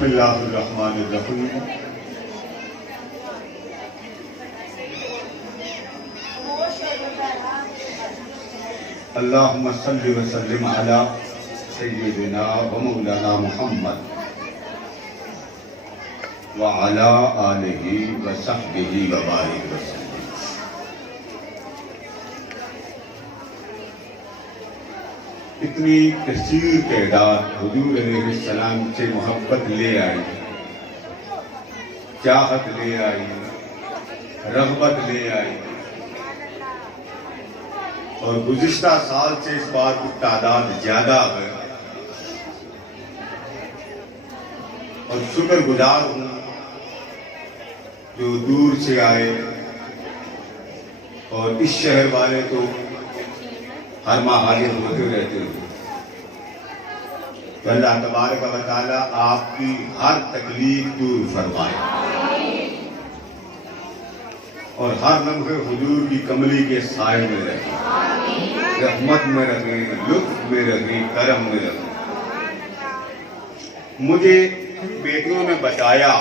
बिस्मिल्लाहिर्रहमानिर्रहीम। अल्लाहुम्मा सल्लि व सल्लिम अला सय्यिदिना व मौलाना मुहम्मद व अला आलिहि व सहबिहि व बारिक वसल्लम। इतनी कसीर तादाद हुजूर अलैहिस्सलाम से मोहब्बत ले आई, चाहत ले आई, रग़बत ले आई, और गुज़िश्ता साल से इस बार की तादाद ज्यादा है। और शुक्रगुजार हूँ जो दूर से आए, और इस शहर वाले तो हर माह हाजिर होते रहते हैं। तो अल्लाह तबारक व तआला आपकी हर तकलीफ दूर फरमाए और हर लम्हे हुजूर की कमली के साए में रखे, रहमत में रखे, लुत्फ में रखे, करम में रखे। मुझे बेटियों ने बताया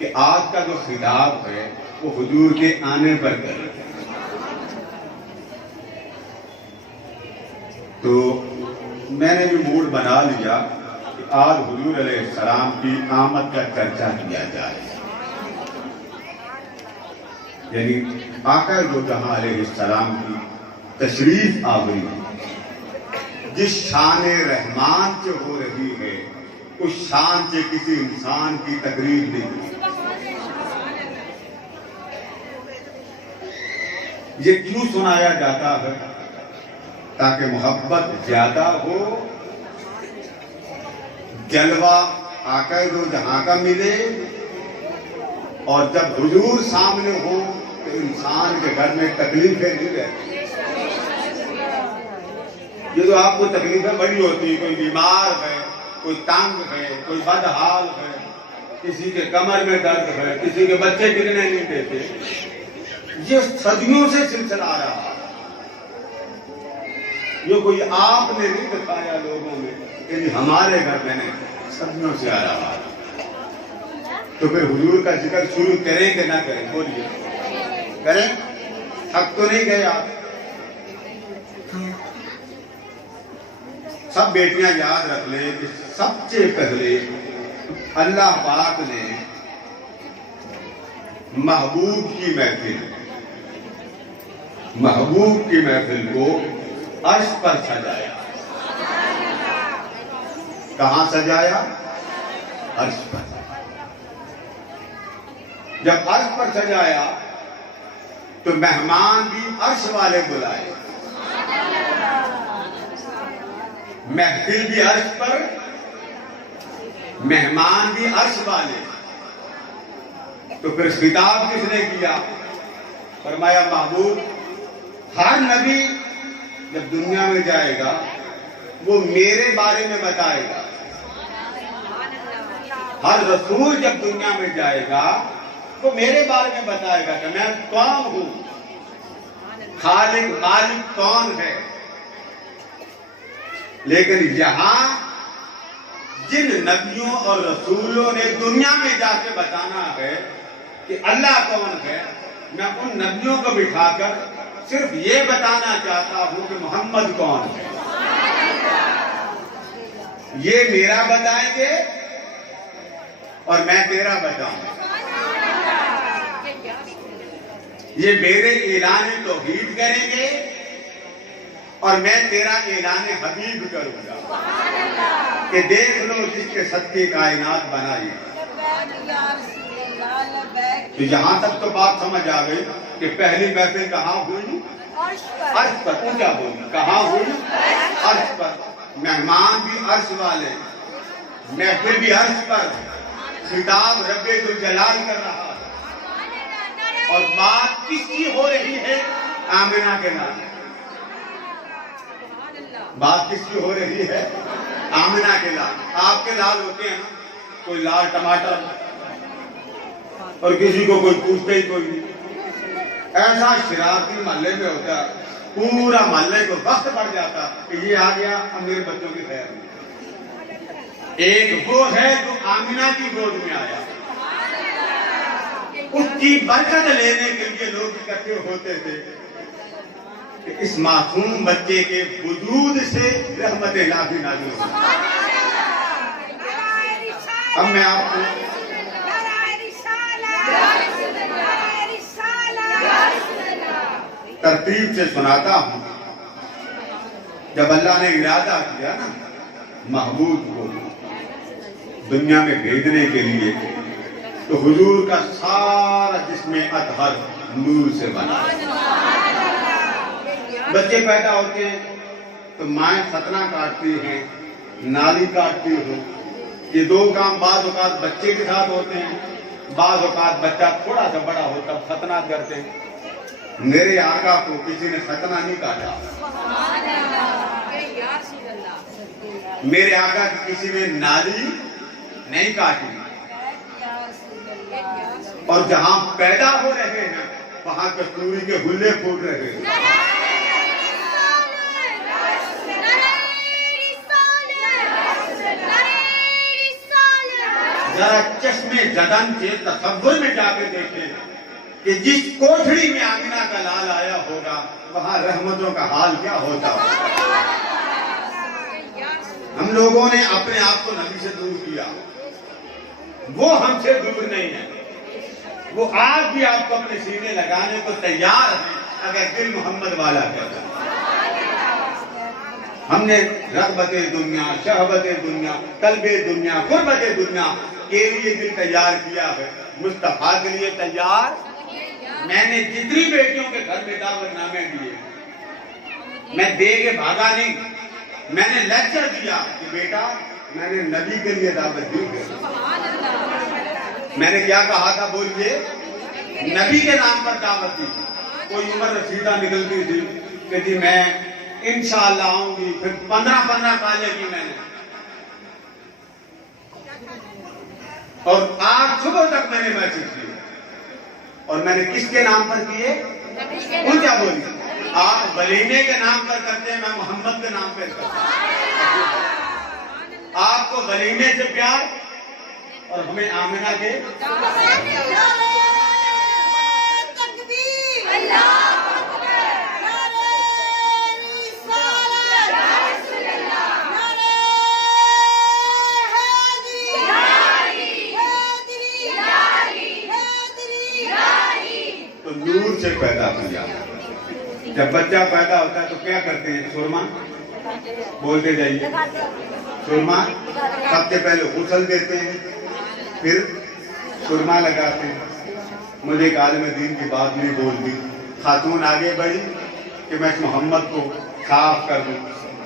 कि आज का जो खिताब है वो हुजूर के आने पर करें। तो मैंने भी मूड बना लिया कि आज हुजूर अलैहिस्सलाम की आमद का चर्चा किया जाए, यानी आका दो जहां अलैहिस्सलाम की तशरीफ आवरी जिस शान रहमान से हो रही है उस शान से किसी इंसान की तकरीर नहीं। ये क्यों सुनाया जाता है? ताकि मोहब्बत ज्यादा हो, जलवा आका दो जहां का मिले, और जब हुजूर सामने हो तो इंसान के घर में तकलीफें नहीं रहती। ये तो आपको तकलीफें बड़ी होती है, कोई बीमार है, कोई तंग है, कोई बदहाल है, किसी के कमर में दर्द है, किसी के बच्चे टिकने नहीं देते। ये सदियों से सिलसिला आ रहा है। ये कोई आपने नहीं बताया लोगों में, यानी हमारे घर में नहीं, सदियों से आ रहा है। तो फिर हुजूर का जिक्र शुरू करें कि ना करें? बोलिए, करें? थक तो नहीं गए आप? सब बेटियां याद रख ले कि सबसे पहले अल्लाह पाक ने महबूब की महफिल को अर्श पर सजाया। कहां सजाया? अर्श पर। जब अर्श पर सजाया तो मेहमान भी अर्श वाले बुलाए, महफिल भी अर्श पर, मेहमान भी अर्श वाले। तो फिर खिताब किसने किया? फरमाया महबूब, हर नबी जब दुनिया में जाएगा वो मेरे बारे में बताएगा। हर रसूल जब दुनिया में जाएगा वो मेरे बारे में बताएगा कि मैं कौन हूं, खालिक मालिक कौन है। लेकिन यहां जिन नबियों और रसूलों ने दुनिया में जाके बताना है कि अल्लाह कौन है, मैं उन नबियों को बिठाकर सिर्फ ये बताना चाहता हूं कि मोहम्मद कौन है। ये मेरा बताएंगे और मैं तेरा बताऊंगा। ये मेरे ऐलान तौहीद करेंगे और मैं तेरा ऐलान हबीब करूंगा कि देख लो जिसके सत्य कायनात बनाई। तो यहां तक तो बात समझ आ गई कि पहली महफिल कहाँ हुई? अर्श पर। ऊंचा बोली, कहाँ हुई? अर्श पर। मेहमान भी अर्श वाले, महफिल भी अर्श पर, खिताब रब्बे दुल जलाल कर रहा है। और बात किसकी हो रही है? आमिना के नाम। बात किसकी हो रही है? आमिना के लाल। आपके लाल होते हैं ना, कोई लाल टमाटर, और किसी को कोई पूछते ही कोई नहीं। ऐसा शरारती मोहल्ले में होता, पूरा मोहल्ले को वक्त पड़ जाता कि ये आ गया, अब मेरे बच्चों की खैर नहीं। एक वो है जो आमिना की गोद में आया, उसकी बरकत लेने के लिए लोग इकट्ठे होते थे कि इस मासूम बच्चे के वजूद से रहमत इलाही नाज़िल हो। अब मैं आपको तरतीब से सुनाता हूं। जब अल्लाह ने इरादा किया ना महबूब को दुनिया में भेजने के लिए, तो हुजूर का सारा जिस्म अतहर नूर से बना। बच्चे पैदा होते हैं तो माएँ खतना काटती हैं, नाली काटती हो। ये दो काम बाज़ औक़ात बच्चे के साथ होते हैं, बाज़ औक़ात बच्चा थोड़ा सा बड़ा होता खतना करते हैं। मेरे आका को किसी ने खतना नहीं काटा, मेरे आका की किसी ने नाली नहीं काटी, और जहां पैदा हो रहे हैं वहां कस्तूरी के हुल्ले फूट रहे हैं। जरा चश्मे जदन से तसव्वुर में जाके देखें कि जिस कोठरी में आमिना का लाल आया होगा वहां रहमतों का हाल क्या होता। हम लोगों ने अपने आप को नबी से दूर किया, वो हमसे दूर नहीं है। वो आज भी आपको अपने सीने लगाने को तैयार है अगर दिल मोहम्मद वाला कहता। हमने रग़बते दुनिया, शहवते दुनिया, तलबे दुनिया, क़ुर्बते दुनिया के लिए दिल तैयार किया है, मुस्तफा के लिए तैयार। मैंने जितनी बेटियों के घर में दावतनामे दिए, मैं दे के भागा नहीं, मैंने लेक्चर दिया कि बेटा मैंने नबी के लिए दावत दी है। मैंने क्या कहा था बोलिए, नबी के नाम पर दावत दी। कोई उम्र रसीदा निकलती थी कि जी मैं इंशाअल्लाह आऊंगी, फिर 15 काले की मैंने, और आज सुबह तक मैंने मैसेज किए, और मैंने किसके नाम पर किए? कौन क्या बोली? आप वलीमे के नाम पर करते हैं, मैं मोहम्मद के नाम पर करता हूं। आपको वलीमे से प्यार और हमें आमिना के। तो नूर से पैदा किया। जब बच्चा पैदा होता है तो क्या करते हैं? सुरमा बोलते जाइए, सुरमा सबसे पहले गुस्ल देते हैं, फिर सुरमा लगाते हैं। मुझे एक आलिम दीन की बात नहीं बोलती, खातून आगे बढ़ी कि मैं मोहम्मद को साफ कर दूं।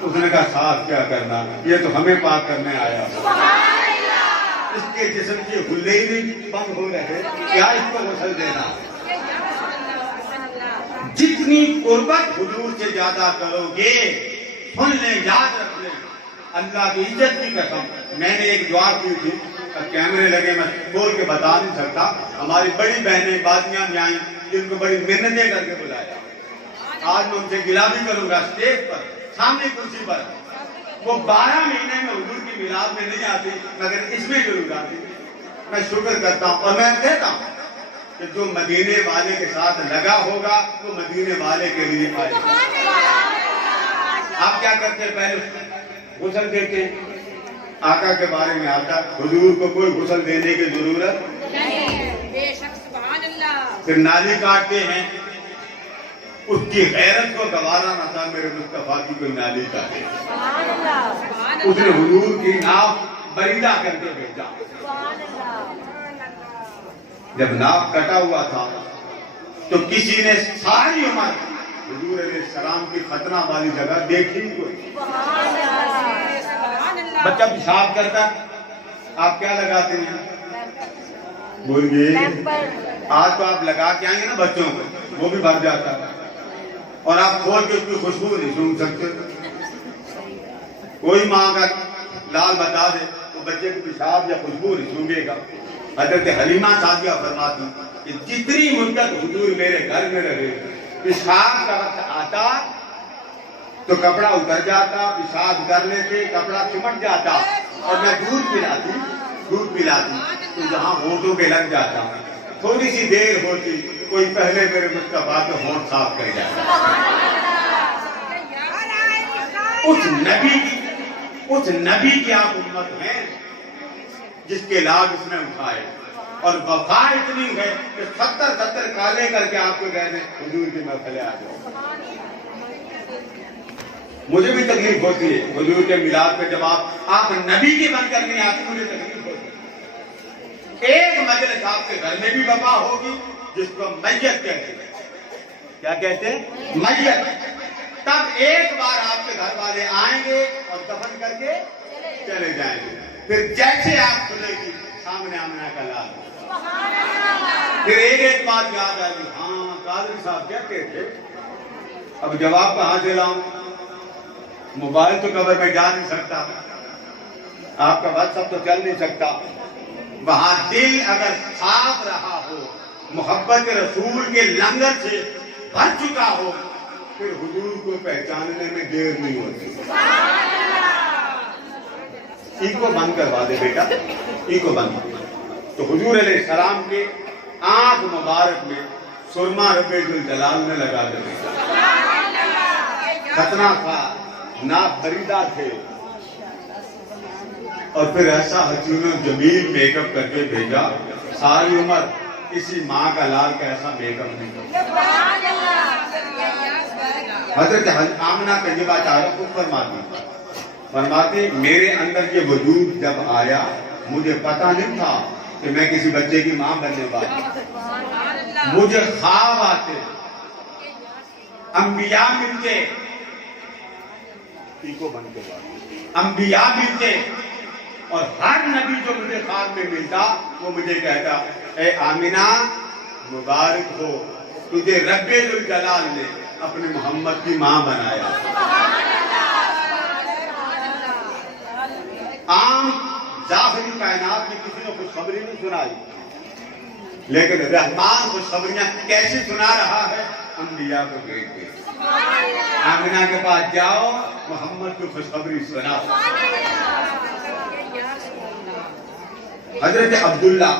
उसने कहा साफ क्या करना, ये तो हमें पाक करने आया। इसके जिस्म के हुल्ले ही नहीं बंद हो रहे, क्या इसको गुस्ल देना? जितनी कुर्बत हुजूर से ज्यादा करोगे, सुन ले, याद रख ले, अल्लाह की इज्जत की कसम। मैंने एक दुआ की थी, कैमरे लगे, मैं बोल के बता नहीं सकता। हमारी बड़ी बहनें बातियां भी आई, जिनको बड़ी मिन्नतें करके बुलाया। आज मैं उनसे गिला भी करूंगा स्टेज पर, सामने कुर्सी पर। वो 12 महीने में हुजूर की मिलाद में नहीं आती, मगर इसमें जरूर आती। मैं शुक्र करता हूँ, और मैं कहता हूँ कि जो मदीने वाले के साथ लगा होगा वो मदीने वाले के लिए आएगा। आप क्या करते हैं? पहले गुस्ल देते हैं। आका के बारे में आता, हुजूर को कोई गुस्ल देने की जरूरत नहीं। फिर नाली काटते हैं, उसकी गैरत को गवारा न था मेरे मुस्तफा की कोई नाली काटे। उसने हुजूर की नाव बरीदा करके भेजा। जब नाव कटा हुआ था तो किसी ने सारी उम्र हुजूर अलैहिस्सलाम की खतना वाली जगह देखी कोई। बच्चा पेशाब करता, आप क्या लगाते हैं? बोलिए। आज तो आप लगा के आएंगे ना बच्चों को, वो भी भर जाता है, और आप खोल के उसकी खुशबू नहीं सूंघ सकते। कोई माँ का लाल बता दे तो बच्चे को पेशाब या खुशबू नहीं सूंघेगा। हजरत हलीमा सादिया फरमाती कि जितनी मुद्दत हुजूर मेरे घर में रहे, पेशाब का वक्त आता तो कपड़ा उतर जाता, पेशाब कर लेते, कपड़ा चिमट जाता, और मैं दूध पिलाती तो जहाँ होठों पे लग जाता, थोड़ी सी देर होती कोई पहले मेरे मुस्तफा के होंठ साफ कर जाता। उस नबी की आप उम्मत हैं जिसके लाभ इसने उठाए, और वफा इतनी है कि 70 काले करके आपको कहते हुजूर की महफिल आ जाओ। मुझे भी तकलीफ होती है हुजूर के मिलाद पे, जब आप नबी की बनकर नहीं आते, मुझे तकलीफ होती है। एक मजलिस आपके घर में भी वफा होगी जिसको मैयत कहते हैं। क्या कहते हैं? मैयत। तब एक बार आपके घर वाले आएंगे और दफन करके चले जाएंगे, फिर जैसे आप खुलेगी सामने आमना का लाल, फिर एक बात याद आएगी, हाँ कादरी साहब कहते थे। अब जवाब कहां से लाऊं? मोबाइल तो कब्र में जा नहीं सकता, आपका व्हाट्सएप तो चल नहीं सकता। वहां दिल अगर साफ रहा हो, मोहब्बत रसूल के लंगर से भर चुका हो, फिर हुजूर को पहचानने में देर नहीं होती। इको बंद करवा दे बेटा, इको बंद। तो हुजूर अलैहिस्सलाम के आंख मुबारक में सुरमा रब्बुल जलाल ने लगा दे। खतना था, ना फरीदा थे, और फिर ऐसा हसीन जमील मेकअप करके भेजा, सारी उम्र किसी माँ का लाल का ऐसा मेकअप नहीं करता। हजरत आमना तैयबा खुद फरमाती मेरे अंदर ये वजूद जब आया, मुझे पता नहीं था कि मैं किसी बच्चे की माँ बनने वाली। मुझे ख्वाब आते, अंबिया मिलते, इको बन के अंबिया मिलते, और हर नबी जो मुझे ख्वाब में मिलता वो मुझे कहता, ए आमिना मुबारक हो, तुझे रब्बुल जलाल ने अपने मोहम्मद की मां बनाया। आम जाहिरी कायनात में किसी ने खुशखबरी नहीं सुनाई, लेकिन रहमान खुशखबरियां कैसे सुना रहा है? अंबिया को भेज के आमिना के पास जाओ, मोहम्मद को खुशखबरी सुनाओ। हजरत अब्दुल्ला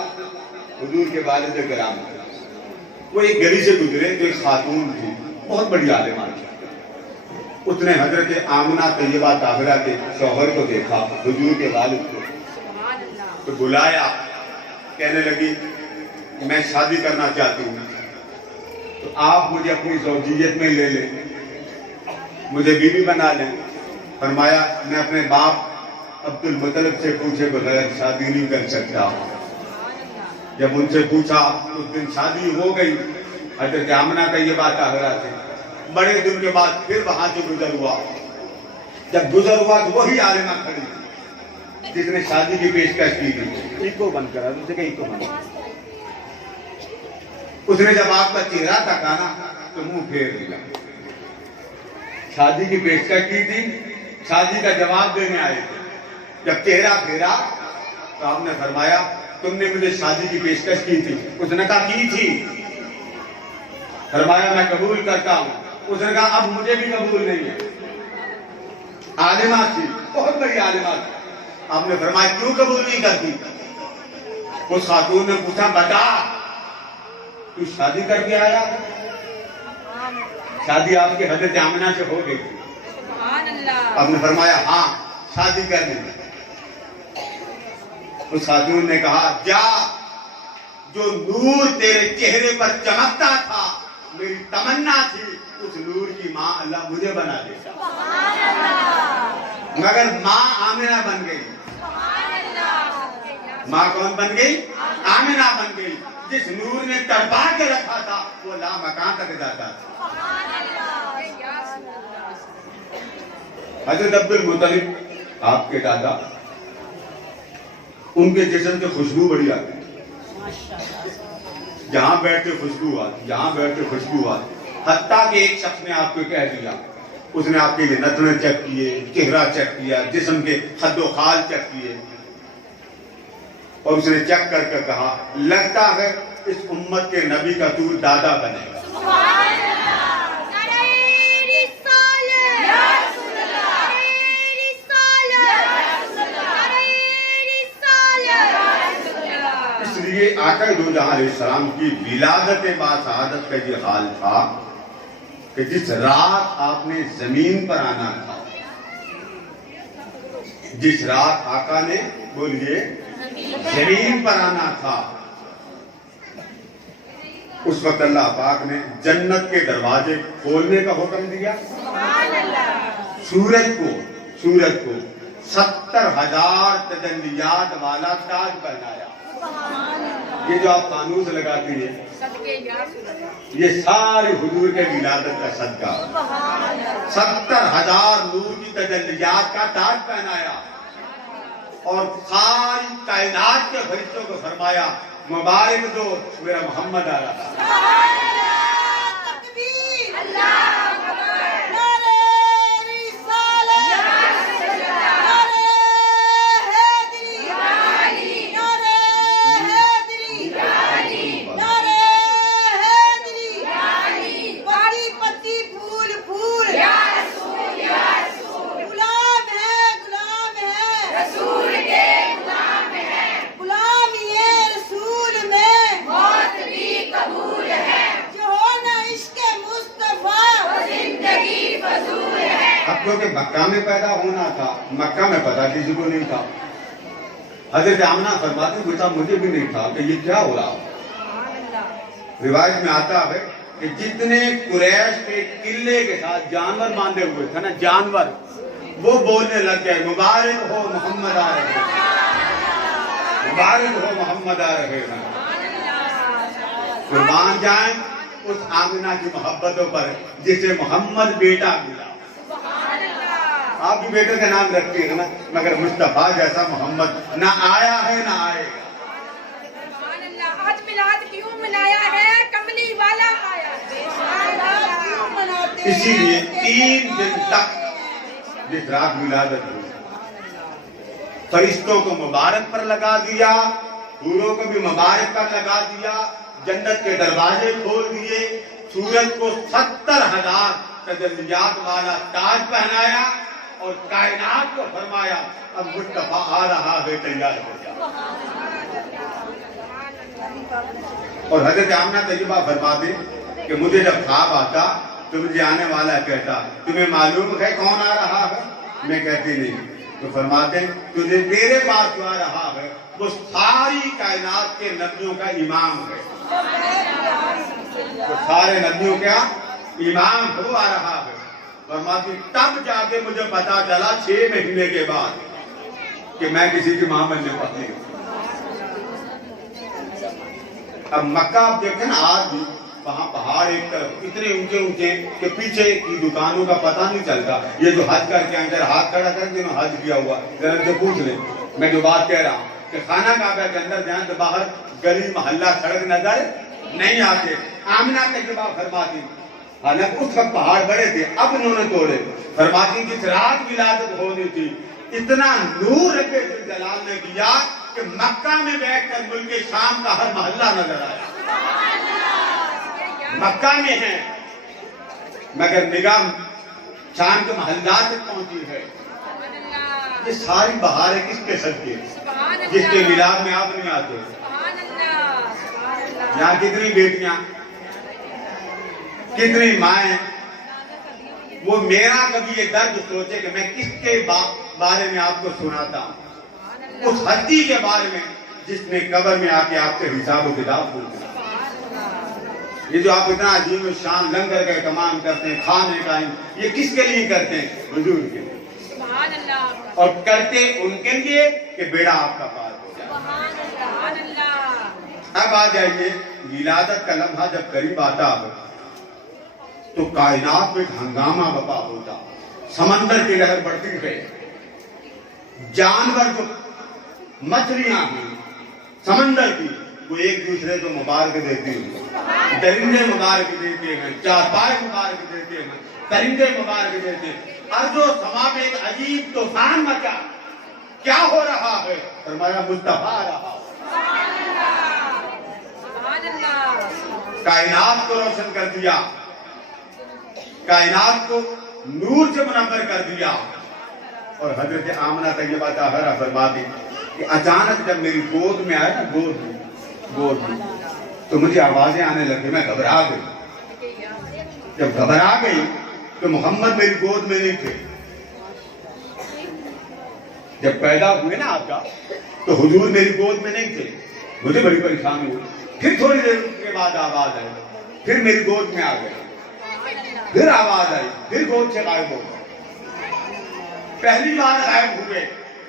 हुजूर के वालिद किराम, वो एक गली से गुजरे तो एक खातून थी, बहुत बड़ी आलिमा थी। उसने हजरत आमिना तैयबा ताहिरा के शौहर को देखा, हुजूर के वालिद को, तो बुलाया, कहने लगी मैं शादी करना चाहती हूँ, तो आप मुझे अपनी ज़ौजियत में ले लें, मुझे बीवी बना लें। फरमाया मैं अपने बाप अब्दुल मुत्तलिब से पूछे बगैर शादी नहीं कर सकता। जब उनसे पूछा उस दिन शादी हो गई। हजरत आमिना तैयबा ताहिरा से बड़े दिन के बाद फिर वहां से गुजर हुआ। जब गुजर हुआ तो वही आलिमा खड़ी जिसने शादी की पेशकश की थी। इको बंद करा, उसने कहा इको बंद। उसने जब आपका चेहरा तकाना तो मुंह फेर दिया। शादी की पेशकश की थी, शादी का जवाब देने आए थे। जब चेहरा फेरा तो आपने फरमाया तुमने मुझे शादी की पेशकश की थी। उसने कहा की थी। फरमाया मैं कबूल करता हूं। उसने कहा अब मुझे भी कबूल नहीं है। आलिमा थी, बहुत बड़ी आलिमा थी। आपने फरमाया क्यों कबूल नहीं करती? उस खातून ने पूछा बता तू शादी करके आया? शादी आपके हजरत आमिना से हो गई। आपने फरमाया हाँ शादी कर ली। उस खातून ने कहा जा, जो नूर तेरे चेहरे पर चमकता था मेरी तमन्ना थी उस नूर की माँ अल्लाह मुझे बना देता। मगर माँ आमिना बन गई। माँ कौन बन गई? आमिना बन गई। जिस नूर ने तड़पा के रखा था वो लामकान तक जाता था। हजरत अब्दुल मुत्तलिब आपके दादा, उनके जिस्म से खुशबू बड़ी आती, जहां बैठते खुशबू आती, जहां बैठते खुशबू आती। हत्ता के एक शख्स ने आपको कह दिया, उसने आपके लिए नथने चेक किए, चेहरा चेक किया, जिस्म के खद्दो खाल चेक किए, और उसने चेक करके कहा लगता है इस उम्मत के नबी का तू दादा बनेगा। आका दो जहां अलैहिस्सलाम की विलादत बाशहादत का ये हाल था कि जिस रात आपने जमीन पर आना था, जिस रात आका ने बोलिए जमीन पर आना था, उस वक्त अल्लाह पाक ने जन्नत के दरवाजे खोलने का हुक्म दिया। सूरज को 70,000 तजल्लियात वाला ताज पहनाया। ये जो आप फानूस लगाती है, ये सारी हुजूर के विलादत का सदका। 70,000 नूर की तजल्लियात का ताज पहनाया और सारी कायनात के फरिश्तों को फरमाया मुबारक दो, मेरा मोहम्मद आ रहा। क्योंकि मक्का में पैदा होना था, मक्का में पता किसी को नहीं था। हजरत आमना फरमाती पूछा मुझे भी नहीं था कि ये क्या हो रहा। रिवायत में आता है कि जितने कुरैश के किले के साथ जानवर बांधे हुए थे ना, जानवर वो बोलने लग गए मुबारक हो मोहम्मद आ रहे हैं, मुबारक हो मोहम्मद आ रहे हैं। कुर्बान जाए उस आमिना की मोहब्बतों पर जिसे मोहम्मद बेटा मिला। आप भी बेटे का नाम रखते हैं ना, मगर मुस्तफा जैसा मोहम्मद ना आया है ना आएगा। आज मिलाद क्यों मनाया है? कमली वाला आया है। इसीलिए 3 दिन तक जिस रात विलादत हुई, फरिश्तों को मुबारक पर लगा दिया, हूरों को भी मुबारक पर लगा दिया, जन्नत के दरवाजे खोल दिए, सूरज को 70,000 तजल्लियात वाला ताज पहनाया और कायनात को फरमाया अब मुस्तफा आ रहा है, तैयार हो जाओ। और हजरत आमना तैयबा फरमाते कि मुझे जब ख्वाब आता तो मुझे आने वाला कहता तुम्हें मालूम है कौन आ रहा है? मैं कहती नहीं। तो फरमाते तुझे तेरे पास जो आ रहा है वो सारी कायनात के नबियों का इमाम है, तो सारे नबियों का इमाम वो आ रहा है। फरमाती तब जाके मुझे पता चला 6 महीने के बाद कि मैं किसी की मां बनने वाली हूं। अब मक्का आप देखें ना, आज भी वहां पहाड़ एक तरफ इतने ऊंचे ऊंचे कि पीछे की दुकानों का पता नहीं चलता। ये जो हज करके अंदर हाथ खड़ा कर जिन्होंने हज किया हुआ जरा से पूछ ले। मैं जो बात कह रहा हूँ कि खाना काबा के अंदर जाए तो बाहर गली मोहल्ला सड़क नजर नहीं आते। आमिना तैयबा फरमाती हालांकि उस वक्त पहाड़ बड़े थे, अब उन्होंने तोड़े। फरमाती जिस रात विलादत होनी थी इतना नूर रब्बे जलाल ने किया कि मक्का में बैठकर मुल्क शाम का हर मोहल्ला नजर आया। मक्का में है मगर निगाह शाम के मोहल्ला तक पहुंची है। ये सारी बहारें किसके सदके, जिसके मिलाद में आप नहीं आते। यहाँ कितनी बेटियां, कितनी माएं, वो मेरा कभी ये दर्द सोचे कि मैं किसके बारे में आपको सुनाता हूं, उस हस्ती के बारे में जिसने कब्र में आके आपसे हिसाब किताब पूछा। ये जो आप इतना अजीम शान लंगर का तमाम करते हैं, खाने का, ये किसके लिए करते हैं? हुजूर के लिए, और करते उनके लिए कि बेड़ा आपका पार हो जाए। अब आ जाइए, विलादत का लम्हा जब करीब आता है तो कायनात में हंगामा बपा होता, समंदर की लहर बढ़ती है, जानवर जो मछलियां भी समंदर की वो एक दूसरे को मुबारक देती है, दरिंदे मुबारक देते हैं, चारपाई मुबारक देते हैं, परिंदे मुबारक देते हैं। अर्ज़ो समा में एक अजीब तूफान मचा। क्या हो रहा है? फरमाया मुस्तफा आ रहा। कायनात को रोशन कर दिया, कायनात को नूर से मुनव्वर कर दिया। और हजरत आमना तैयबा ताहरा फरमाती कि अचानक जब मेरी गोद में आया ना, गोद में गोद में, तो मुझे आवाजें आने लगी, मैं घबरा गई। जब घबरा गई तो मोहम्मद मेरी गोद में नहीं थे। जब पैदा हुए ना आपका, तो हुजूर मेरी गोद में नहीं थे। मुझे बड़ी परेशानी हुई। फिर थोड़ी देर के बाद आवाज आई, फिर मेरी गोद में आ गए, फिर आवाज आई, फिर गोद से गायब हो गए। पहली बार गायब हुए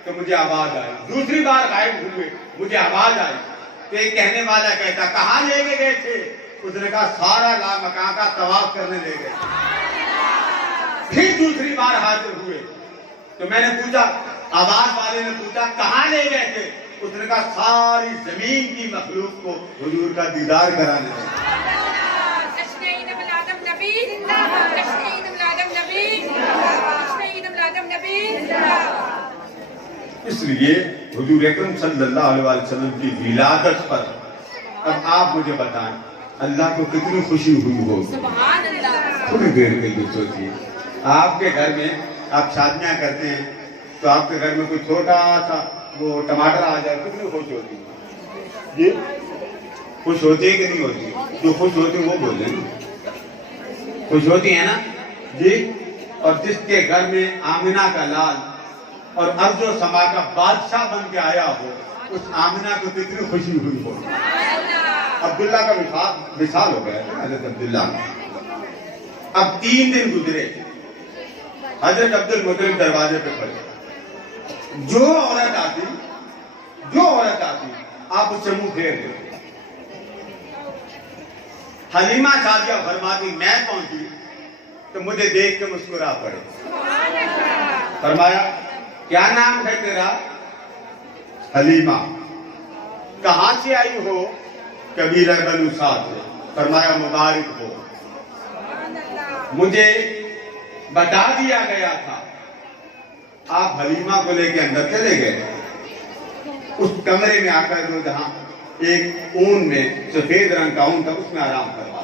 तो मुझे आवाज आई, दूसरी बार गायब हुए मुझे आवाज आई। तो एक कहने वाला कहता, कहाँ लेके गए थे? उसने कहा सारा लामकां का तवाफ करने ले गए। फिर दूसरी बार हाजिर हुए तो मैंने पूछा, आवाज वाले ने पूछा कहाँ ले गए थे? उसने कहा सारी जमीन की मखलूक को हुजूर का दीदार कराने लगे। इसलिए हुजूर अकरम सल्लल्लाहु अलैहि वसल्लम की विलादत पर अब आप मुझे बताएं, अल्लाह को कितनी खुशी हुई होगी। थोड़ी देर के लिए सोचिए, आपके घर में आप शादियां करते हैं तो आपके घर में कोई छोटा सा वो टमाटर आ जाए, कितनी खुश होती है जी? खुश होती है कि नहीं होती? जो खुश होती है वो बोले ना, खुश होती है ना जी। और जिसके घर में आमिना का लाल और अर्जो समा का बादशाह बन के आया हो, उस आमिना को कितनी खुशी हुई हो। अब्दुल्ला का मिसाल हो गया था, हजरत अब्दुल्ला। अब 3 दिन गुजरे, हजरत अब्दुल मुतलिब दरवाजे पे खड़े। जो औरत आती आप उससे मुंह फेर देते। हलीमा सादिया फरमाती, मैं पहुंची तो मुझे देख के मुस्कुरा पड़े। फरमाया, क्या नाम है तेरा? हलीमा। कहां से आई हो? कबीला बनु साद। फरमाया, मुबारक हो, मुझे बता दिया गया था। आप हलीमा को लेके अंदर चले गए। उस कमरे में आकर जो जहां एक ऊन में सफेद रंग का ऊन था, उसमें आराम करवा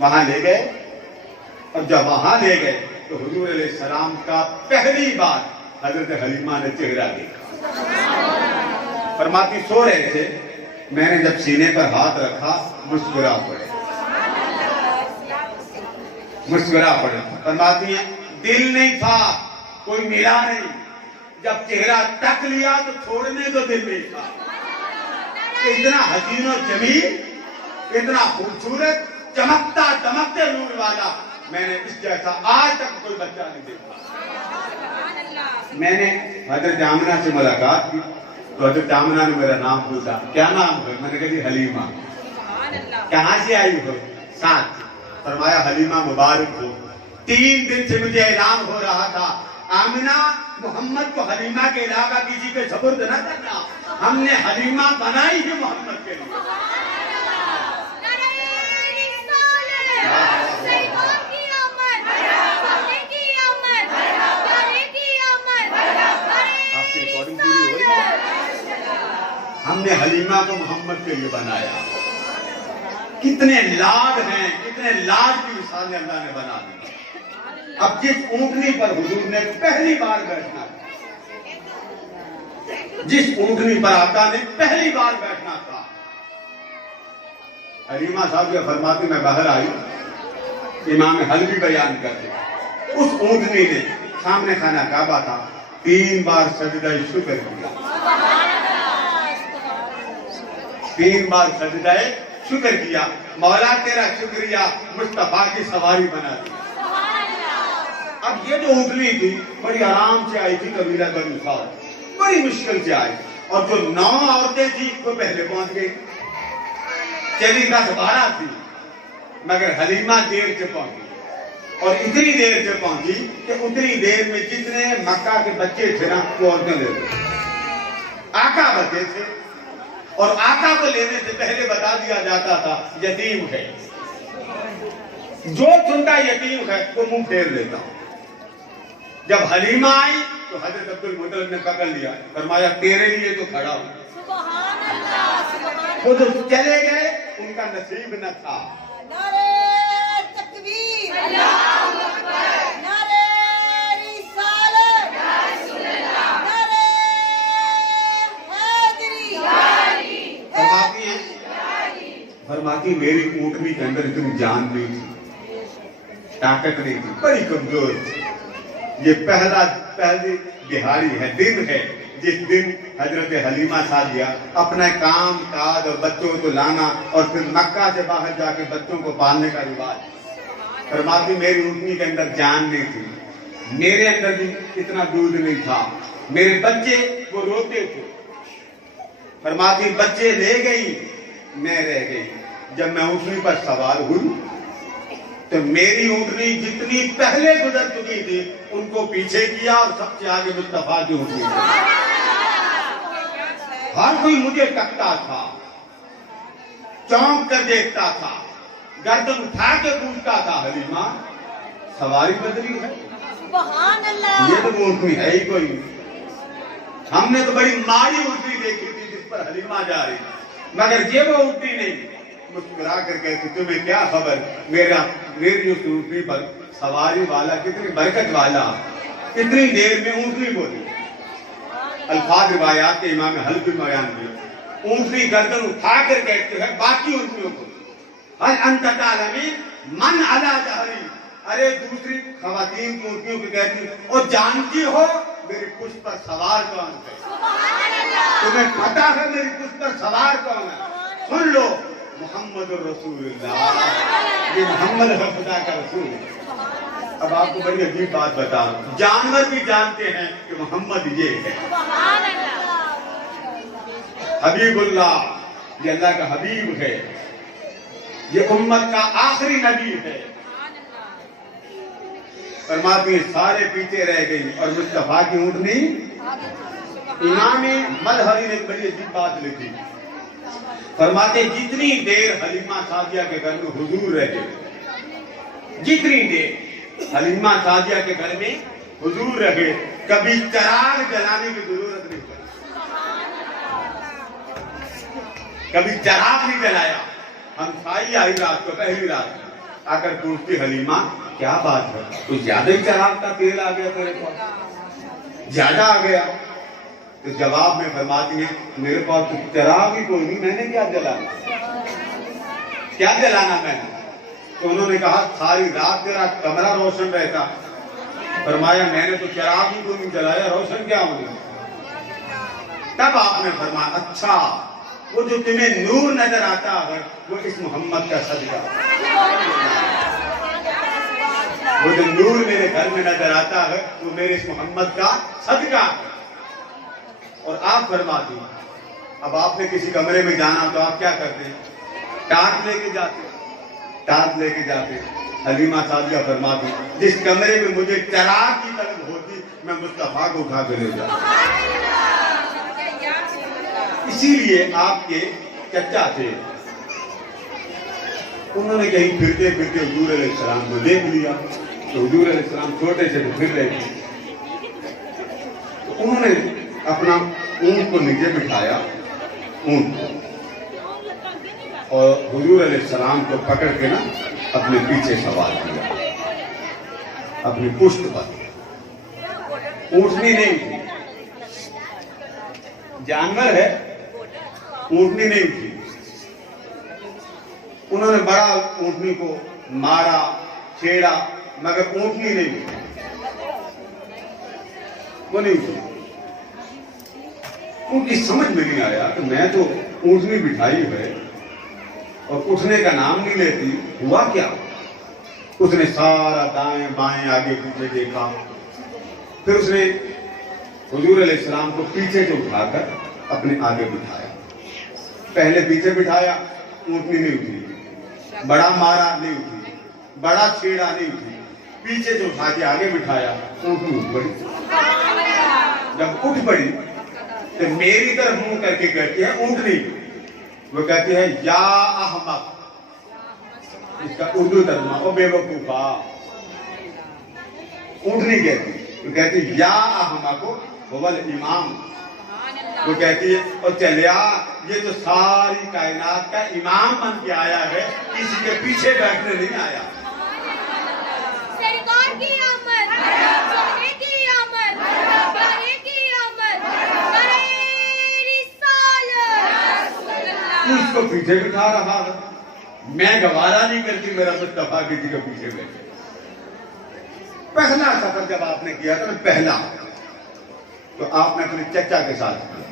वहां ले गए। और जब वहां ले गए तो हुजूर अलैहिस्सलाम का पहली बार हजरत हलीमा ने चेहरा देखा। फरमाती, सो रहे थे, मैंने जब सीने पर हाथ रखा मुस्कुरा पड़े। फरमाती है, दिल नहीं था, कोई मिला नहीं। जब चेहरा तक लिया तो छोड़ने को दिल नहीं था। इतना हसीन और जमील, इतना खूबसूरत, चमकता दमकते नूर वाला मैंने इस जैसा आज तक कोई बच्चा नहीं देखा। मैंने हजरत आमिना से मुलाकात की तो हजरत आमिना ने मेरा नाम पूछा, क्या नाम है? मैंने कहा, हलीमा। कहां से आई हो? साथ। फरमाया, हलीमा मुबारक हो। 3 दिन से मुझे ऐलान हो रहा था, आमिना मोहम्मद को हलीमा के अलावा किसी के सपुर्द न करना। हमने हलीमा बनाई ही मोहम्मद के लिए। आपकी रिकॉर्डिंग पूरी हो रही है। हमने हलीमा को मोहम्मद के लिए बनाया। कितने लाड हैं, कितने लाड की मिसालें अल्लाह ने बना दी। अब जिस ऊंटनी पर हुजूर ने पहली बार बैठना, जिस ऊंटनी पर आका ने पहली बार बैठना था, हलीमा साहब के फरमाते, मैं बाहर आई, इमाम हल्बी बयान करते। उस ऊंटनी ने, सामने खाना काबा था, 3 बार सजदा शुक्र किया। 3 बार सजदा शुक्र किया। मौला तेरा शुक्रिया, मुस्तफा की सवारी बना दी। अब ये जो ऊँटनी थी बड़ी आराम से आई थी, कबीला बनु साद, बड़ी मुश्किल से आई। और जो 9 औरतें थी वो पहले पहुंच गई। चली 10-12 थी, मगर हलीमा देर से पहुंची। और इतनी देर से पहुंची कि उतनी देर में जितने मक्का के बच्चे थे ना, वो औरतें ले गए। आका बचे थे, और आका को लेने से पहले बता दिया जाता था यतीम है। जो सुनता यतीम है वो मुंह फेर लेता। जब हलीमा आई तो हजरत अब्दुल मुतलिब ने पकड़ लिया, फरमाया, तेरे लिए तो खड़ा हूं। खुद चले गए, उनका नसीब न था। नारे तकबीर, अल्लाहू अकबर, नारे रिसालत, या रसूल अल्लाह, नारे हैदरी, या अली। फरमाती मेरी ऊँटनी के अंदर इतनी जान नहीं थी, ताकत नहीं थी, बड़ी कमजोर थी। ये पहली दिहाड़ी है, दिन है, जिस दिन हजरत हलीमा सादिया अपना काम काज और बच्चों को लाना और फिर मक्का से बाहर जाके बच्चों को पालने का रिवाज। फरमाती मेरी ऊँटनी के अंदर जान नहीं थी, मेरे अंदर भी इतना दूध नहीं था, मेरे बच्चे वो रोते थे। फरमाती बच्चे ले गई, मैं रह गई। जब मैं ऊँटनी पर सवार हुई तो मेरी ऊँटनी जितनी पहले गुजर चुकी थी उनको पीछे किया और सबसे आगे मुस्तफा की ऊँटनी। हर कोई मुझे तकता था, चौंक कर देखता था, गर्दन उठा के पूछता था हलीमा सवारी बदली है? सुभान अल्लाह। ये तो ऊँटनी है ही कोई। हमने तो बड़ी माड़ी ऊँटनी देखी थी जिस पर हलीमा जा रही, मगर ये वो ऊँटनी नहीं। मुस्कुरा कर कहती तुम्हें क्या खबर, मेरी उस ऊँटनी पर सवारी वाला कितनी बरकत वाला, कितनी देर में ऊँटनी बोली। अल्फाज रिवायात के इमाम हल भी बयान किए। ऊँटनी गर्दन उठा कर कहते हैं बाकी ऊँटनियों को, हल अंत तालमी मन अला जहरी, अरे दूसरी खवातीन की ऊँटनियों को कहती और जानती हो मेरी पुष्प पर सवार कौन है? तुम्हें पता है मेरी पुष्प पर सवार कौन है? सुन लो, मोहम्मद रसूलुल्लाह, ये मोहम्मद है खुदा का रसूल। अब आपको बड़ी अजीब बात बताऊं, जानवर भी जानते हैं कि मोहम्मद ये है, हबीबुल्लाह, ये अल्लाह का हबीब है, ये उम्मत का आखिरी नबी है। फरमाती सारे पीछे रह गई और मुस्तफा की ऊँटनी। इमाम मजहरी ने बड़ी अजीब बात लिखी, फरमाते जितनी देर हलीमा सादिया के घर में हुजूर रहे, जितनी देर हलीमा सादिया के घर में हुजूर रहे, कभी चिराग जलाने की जरूरत नहीं पड़ी, कभी चिराग नहीं जलाया। हमसाई आई रात को, पहली रात आकर पूछती हलीमा क्या बात है, कुछ ज्यादा ही चिराग का तेल आ गया तेरे पास, ज्यादा आ गया? तो जवाब में फरमाती है मेरे पास तो चिराग ही कोई नहीं, मैंने क्या जलाना, क्या जलाना मैंने? तो उन्होंने कहा सारी रात तेरा कमरा रोशन रहता। फरमाया मैंने तो चिराग ही कोई नहीं जलाया, रोशन क्या होगा? तब आपने फरमाया अच्छा वो जो तुम्हें नूर नजर आता है वो इस मोहम्मद का सदका, वो जो नूर मेरे घर में नजर आता है वो मेरे इस मोहम्मद का सदका है। और आप फरमाती, अब आपने किसी कमरे में जाना तो आप क्या करते? टार्च लेके जाते, टार्च लेके जाते। हलीमा सादिया फरमाती जिस कमरे में मुझे चिराग की तलब होती मैं मुस्तफा को उठा के ले जाता। इसीलिए आपके चचा थे, उन्होंने कहीं फिरते फिरते हुजूर अलैहिस्सलाम को देख लिया, तो हुजूर अलैहिस्सलाम छोटे से फिर रहे थे, तो उन्होंने अपना ऊँट को नीचे बिठाया, ऊँट को, और हुजूर अलैहिस्सलाम को पकड़ के ना अपने पीछे सवार किया, अपनी पुष्ट पर। ऊँटनी नहीं थी, जानवर है, ऊँटनी नहीं थी। उन्होंने बड़ा ऊँटनी को मारा, छेड़ा, मगर ऊँटनी नहीं थी, वो नहीं थी। उनकी समझ में नहीं आया कि मैं तो ऊँटनी बिठाई है और उठने का नाम नहीं लेती, हुआ क्या? उसने सारा दाएं बाएं आगे पीछे देखा, फिर उसने हुजूर अलैहिस्सलाम को पीछे से उठाकर अपने आगे बिठाया। पहले पीछे बिठाया, ऊँटनी नहीं उठी, बड़ा मारा नहीं उठी, बड़ा छेड़ा नहीं उठी, पीछे से उठा के आगे बिठाया, ऊँटनी उठ पड़ी। जब उठ पड़ी तो मेरी तरफ मुंह करके कहती है ऊँटनी, वो कहती है या अहमक, इसका उर्दू तर्जुमा ओ बेवकूफा। ऊँटनी कहती, वो कहती या अहमक वल इमाम, वो कहती है और चलिया ये तो सारी कायनात का इमाम बन के आया है, किसी के पीछे बैठने नहीं आया। सरकार की आमद, सोने की आमद, प्यारे की आमद, बड़े रिसालत। तू इसको पीछे बिठा रहा है, मैं गवारा नहीं करती मेरा मुस्तफा किसी के पीछे बैठे। पहला सफर जब आपने किया था ना, पहला तो आपने अपने चचा के साथ किया।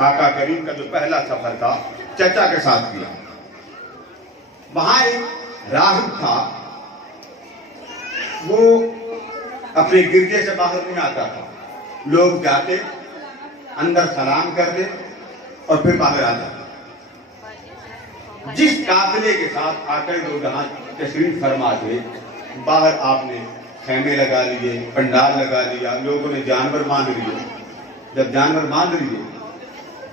आका करीम का जो पहला सफर था चचा के साथ किया। वहां एक राहिब था, वो अपने गिरजे से बाहर नहीं आता था। लोग जाते, अंदर सलाम करते और फिर बाहर आ जाते। जिस काफिले के साथ आकर दो जहां तशरीफ फरमा थे, बाहर आपने खेमे लगा लिए, पंडाल लगा लिया, लोगों ने जानवर बांध लिए। जब जानवर बांध लिए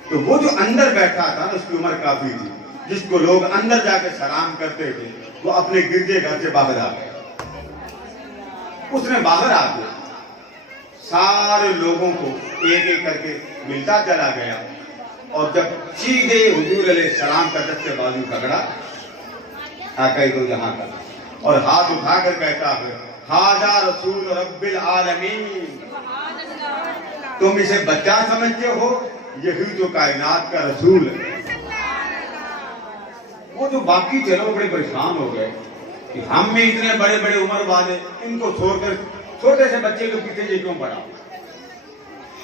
तो वो जो अंदर बैठा था ना, उसकी उम्र काफी थी, जिसको लोग अंदर जाकर सलाम करते थे, वो अपने गिरजे घर से बाहर आ गया। उसने बाहर आके सारे लोगों को एक एक करके मिलता चला गया और जब सीधे हुजूर अलैहिस्सलाम का दस्ते बाजू पकड़ा आका दो जहां का और हाथ उठाकर कहता है, हाजा रसूल रब्बिल आलमीन। तुम इसे बच्चा समझते हो, यही जो कायनात का रसूल है। वो जो बाकी थे ना, वो बड़े परेशान हो गए कि हम में इतने बड़े बड़े उम्र वाले, इनको छोड़कर छोटे से बच्चे के पीछे ये क्यों पड़ा।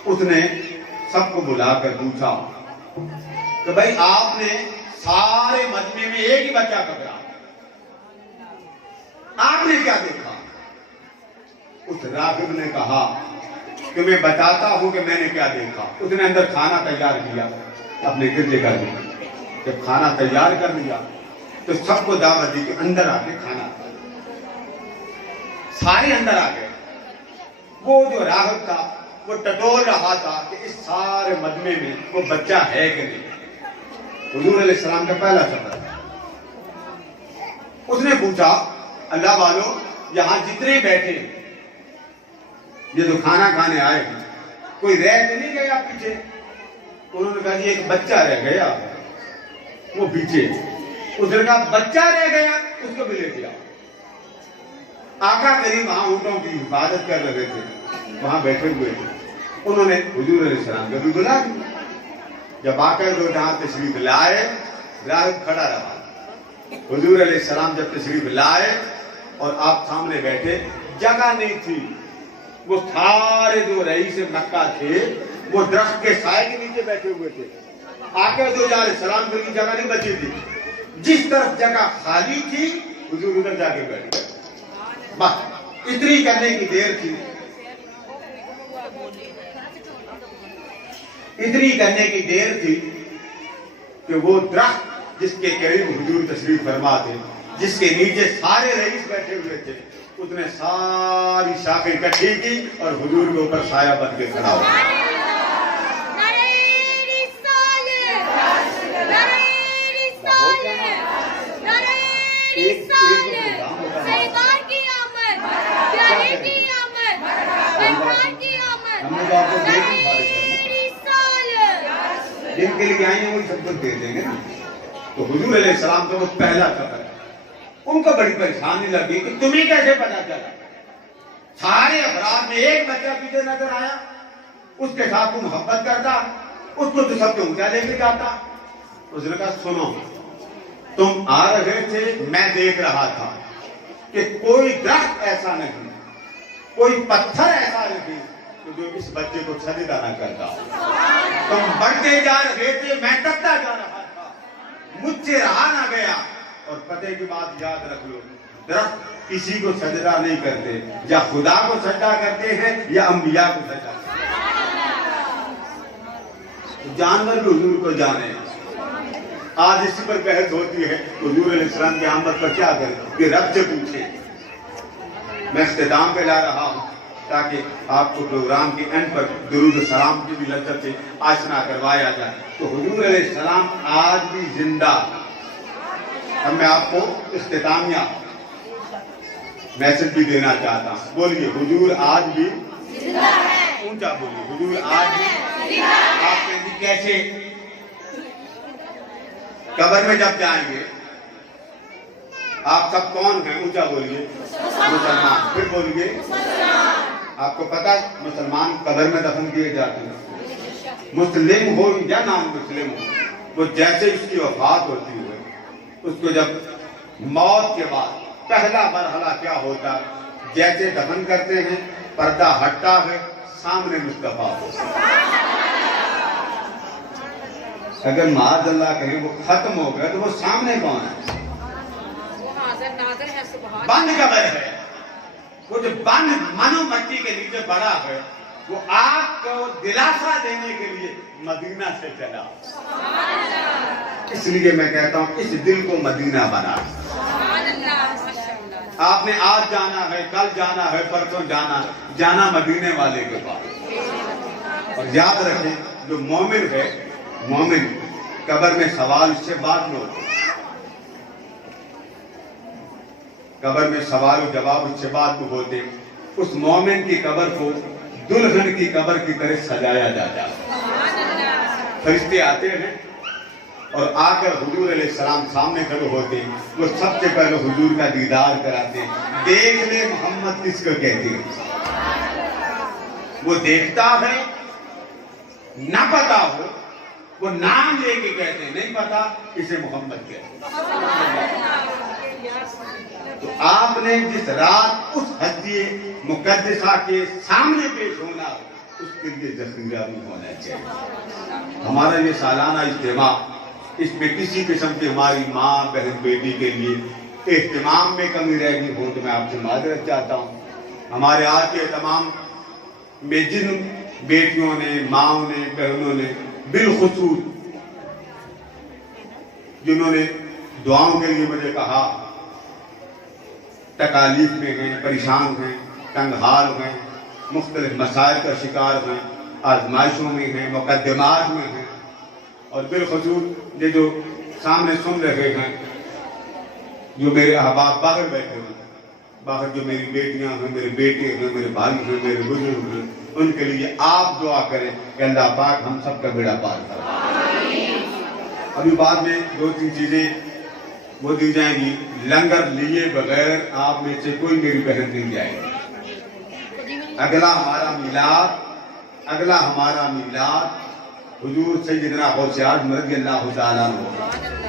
उसने सबको बुलाकर पूछा कि भाई आपने सारे मजमे में एक ही बच्चा पकड़ा, आपने क्या देखा। उस रागिब ने कहा कि मैं बताता हूं कि मैंने क्या देखा। उसने अंदर खाना तैयार किया अपने गिरजे घर में। जब खाना तैयार कर लिया तो सबको दावत दी कि अंदर आके खाना। सारे अंदर आ गए। वो जो रागिब था वो टटोल रहा था कि इस सारे मजमे में वो बच्चा है कि नहीं। हुजूर अलैहिस्सलाम का पहला सफर। उसने पूछा, अल्लाह वालों, यहां जितने बैठे ये जो खाना खाने आए हैं, कोई रह तो नहीं गया पीछे। उन्होंने कहा एक बच्चा रह गया, वो पीछे। उसने कहा बच्चा रह गया, उसको भी ले गया। आका करीम वहां ऊंटों की हिफाजत कर रहे थे, वहां बैठे हुए थे। उन्होंने हुजूर अलैहिस्सलाम को भी बुला दिया। जब आकर दो जहां तशरीफ लाए, राहिब खड़ा रहा। हुजूर अलैहिस्सलाम जब तशरीफ लाए और आप सामने बैठे, जगह नहीं थी। वो सारे जो रईस मक्का थे वो दरख्त के साए के नीचे बैठे हुए थे। आकर दो सलाम करने की जगह नहीं बची थी। जिस तरफ जगह खाली थी हुजूर उधर जाके बैठ गए। बस इतनी करने की देर थी, इतनी करने की देर थी कि वो दरख्त जिसके करीब हुजूर तशरीफ फरमा थे, जिसके नीचे सारे रईस बैठे हुए थे, उसने सारी शाखें इकट्ठी की और हुजूर के ऊपर साया बन के खड़ा हो गया। जिनके लिए आएंगे वही सब कुछ दे देंगे ना। तो हुजूर अलैहिस्सलाम का वो पहला सफर है। उनको बड़ी परेशानी लगी कि तुम्हें कैसे पता चला। सारे अफराद में एक बच्चा पीछे नजर आया, उसके साथ तुम मोहब्बत करता, उसको तो सबसे ऊंचा लेके जाता। उसने कहा सुनो, तुम आ रहे थे, मैं देख रहा था कि कोई दरख्त ऐसा नहीं, कोई पत्थर ऐसा नहीं तो जो इस बच्चे को सजदा न करता। तुम बढ़ते जा रहे थे, मैं करता जा रहा था, मुझसे रहा ना गया। और पते की बात याद रख लो, दरख्त किसी को सजदा नहीं करते, या खुदा को सजदा करते हैं या अंबिया को सजदा करते हैं। जानवर भी हुजूर को जाने। आज इसी पर बहस होती है हुजूर अलैहिस्सलाम की आमद पर क्या करें, कि रब से पूछे। मैं इख्तिताम पे ला रहा हूं ताकि आपको प्रोग्राम के एंड पर दुरूद सलाम की भी लज्जत से आशना करवाया जाए। तो हुजूर अलैहिस्सलाम आज भी जिंदा। अब मैं आपको इख्तितामिया मैसेज भी देना चाहता हूँ। बोलिए, हुजूर आज भी जिंदा है। ऊंचा बोलिए, हुजूर आज भी जिंदा है। आप कहेंगे कैसे? कब्र में जब जाएंगे, आप सब कौन हैं? ऊंचा बोलिए, मुसलमान। फिर बोलिए, आपको पता मुसलमान कब्र में दफन किए जाते हैं। मुस्लिम हो या नॉन मुस्लिम हो, वो जैसे इसकी वफात होती है उसको जब मौत के बाद पहला मरहला क्या होता, जैसे दफन करते हैं पर्दा हटता है, सामने मुस्तफा होता। अगर माज़अल्लाह कहें वो खत्म हो गया तो वो सामने कौन है? बंद कब्र है। वो जो बंद मनो मट्टी के नीचे बड़ा है, वो आपको दिलासा देने के लिए मदीना से चला। इसलिए मैं कहता हूँ इस दिल को मदीना बना। आपने आज जाना है, कल जाना है, परसों जाना मदीने वाले के पास। और याद रखें जो मोमिन है, मोमिन कब्र में सवाल इससे बाद में होते, कब्र में सवाल और जवाब इससे बाद में होते। उस मोमिन की कब्र को दुल्हन की कब्र की तरह सजाया जाता है। फरिश्ते आते हैं और आकर हुजूर अलैहिस्सलाम सामने खड़े होते हैं। वो सबसे पहले हुजूर का दीदार कराते हैं। देख ले मोहम्मद किसको कहते हैं। वो देखता है, ना पता हो वो नाम लेके कहते हैं, नहीं पता इसे मोहम्मद कहते हैं। तो आपने जिस रात उस हस्ती मुकद्दसा के सामने पेश होना, उसके लिए जखीरा भी होना चाहिए। हमारा ये सालाना इज्तिमा, इसमें किसी किस्म की हमारी माँ बहन बेटी के लिए एहतमाम में कमी रहेगी हो तो मैं आपसे माजरत चाहता हूँ। हमारे आज के तमाम में जिन बेटियों ने, माओ ने, बहनों ने बिलखुसूस जिन्होंने दुआओं के लिए मुझे कहा, तकालीफ में हैं, परेशान हैं, तंगहाल हैं, मुख्तलिफ मसाइल का शिकार हैं, आजमाइशों में हैं, मुकद्दमात में हैं, और बिलखुसूस ये जो सामने सुन रहे हैं, जो मेरे अहबाब बाहर बैठे हैं, बाहर जो मेरी बेटियां हैं, मेरे बेटे हैं, मेरे भाई हैं, मेरे बुजुर्ग हैं, उनके लिए आप दुआ करें कि अल्लाह पाक हम सबका बेड़ा पार करे। अभी बाद में 2-3 चीजें वो दी जाएंगी। लंगर लिए बगैर आप में से कोई मेरी बहन नहीं जाएगी। अगला हमारा मिलाद हुजूर सैयदना गौसे आज़म रज़ियल्लाहु ताला अन्हु